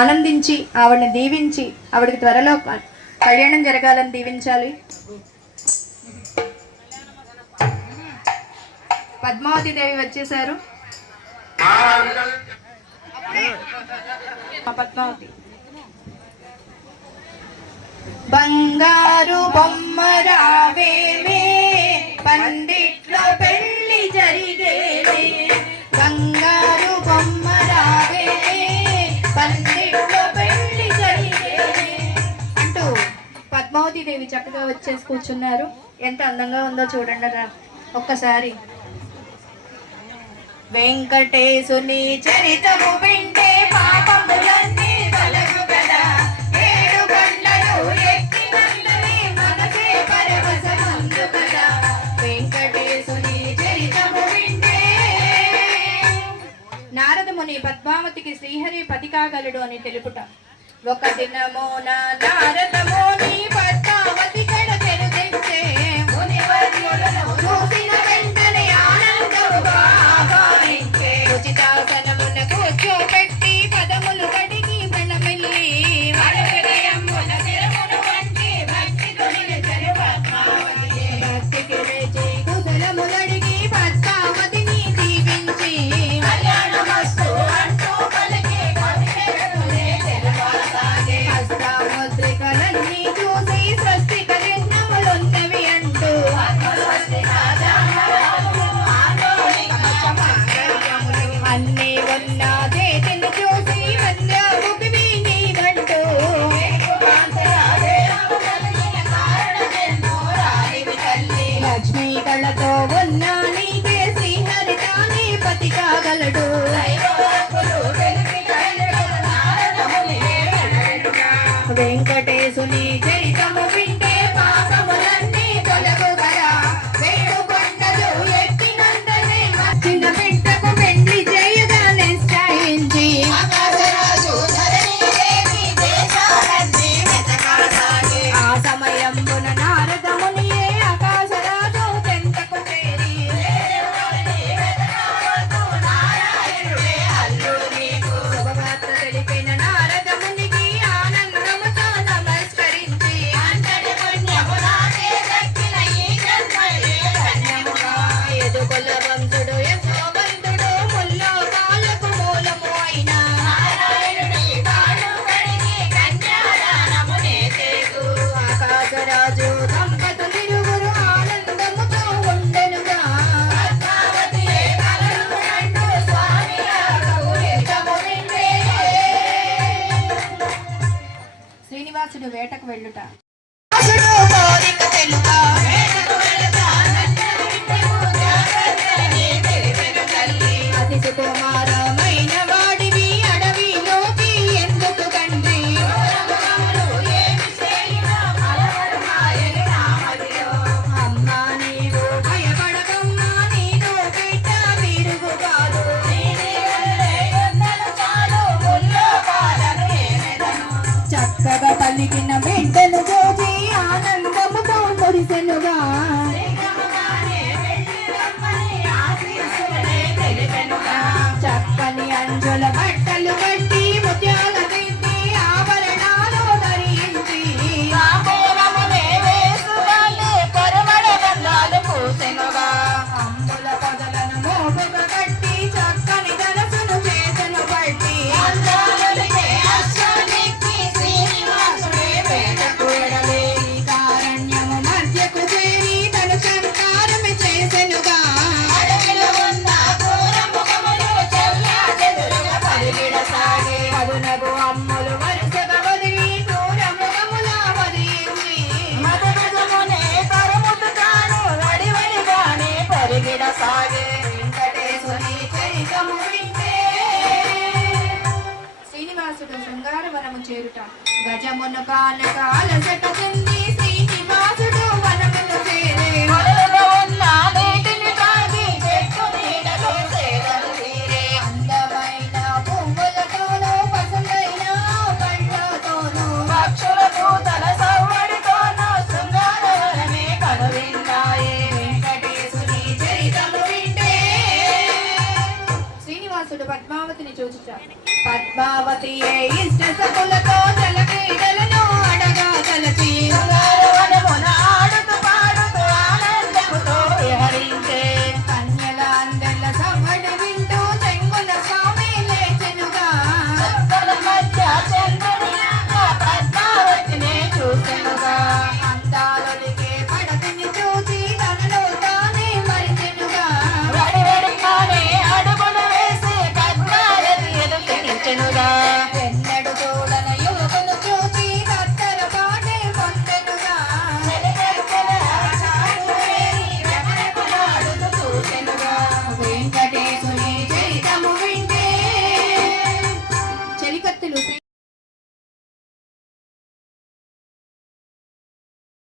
ఆనందించి ఆవిడని దీవించి ఆవిడకి త్వరలో కళ్యాణం జరగాలని దీవించాలి. పద్మావతి దేవి వచ్చేసారు. పద్మావతి బంగారు బొమ్మ రావేమే పండిట్లో పెళ్లి జరిగేనే, బంగారు బొమ్మ రావేమే పండిట్లో పెళ్లి జరిగేనే అంటూ పద్మావతి దేవి చక్కగా వచ్చేసి కూర్చున్నారు. ఎంత అందంగా ఉందో చూడండి ఒక్కసారి. వెంకటేశుని చరితము వింటే పాపములన్నీ తొలగు కదా, ఏడు గంటలు ఎక్కినందునే మనసే పరవశముందు కదా. వెంకటేశుని చరితము వింటే నారదముని పద్మావతికి శ్రీహరి పతి కాగలడు అని తెలుపుట. ఒక దినమోన నారదముని పద్మావతి కడ తెరుదెచ్చే, మునివర్యులను చూసిన వెంటనే ఆనందముగా భావించే. ఉచితాసనమున కూర్చోబెట్టి పదములు కడిగి ప్రణమిల్లి హృదయమున శిరమును వంచి భక్తితో నిలిచెను పద్మావతి. భక్తికి లేచి కుశలములడిగి పద్మావతిని దీవించి కళ్యాణమస్తు అంటూ పలికి కవితలే తెలవసాగే. హస్తముద్రికలన్నీ చూసి స్వస్తిక చిహ్నములున్నవి అంటూ అన్నీ ఉన్న చేతిని చూసి మధ్యముఖి నీదంటూ లక్ష్మీ కళతో ఉన్న నీకే శ్రీహరి తానే పతి కాగలడు. వెంకటేశుని చరితము వింటే పాపములన్నీ తొలగు కదా, వేడుకొండలు ఎక్కినంతనే చిన్న బిడ్డకు పెండ్లి చేయగా నిశ్చయించి ఆ సమయమున నారదమునియే ఆకాశరాజు చెంతకు చేరి శుభవార్త తెలిపిన నారదమునికి ఆనందముతో నమస్కరించి ఎదుకుల వంశుడు యశోవంతుడు ముల్లోకాలకు మూలము అయిన ఆకాశరాజు దంపతులిరువురు ఆనందముతో ఉండెనుగా. శ్రీనివాసుడు వేటకు వెళ్ళుట. అతి సుకుమారమైన వాడివి అడవిలోకి ఎందుకు కండ్రి, అమ్మా నీవు భయపడకమ్మా నీతో బిడ్డ విరుగు కాదు. చక్కగా పలికిన బిడ్డను చూసి ఆనందముతో మురిసెనుగా. చక్కని అంజుల బట్టలు కట్టి ముత్యాల దిద్ది ఆభరణాలు ధరించి అంబుల పొదలను మోపుగా కట్టి చక్కని ధనసును చేతను పట్టి కారణ్యము మధ్యకు చేరి తను సంకారము చేసెనుగా. అదునగు అమ్ములు వరుసగా వదిలి దూరముగముల వదిలించి వెంకటేశుని చరితము వింటే శ్రీనివాసుడు శృంగారవనము చేరుట. గజమును కానక అలసట చెంది శ్రీనివాసుడు వనమును చేరే, అందమైన పువ్వులతోనూ పసులైన పండ్లతోనూ వెంకటేశుని చరితము వింటే శ్రీనివాసుడు పద్మావతిని చూచుట. పద్మావతియే ఇష్ట సకులతో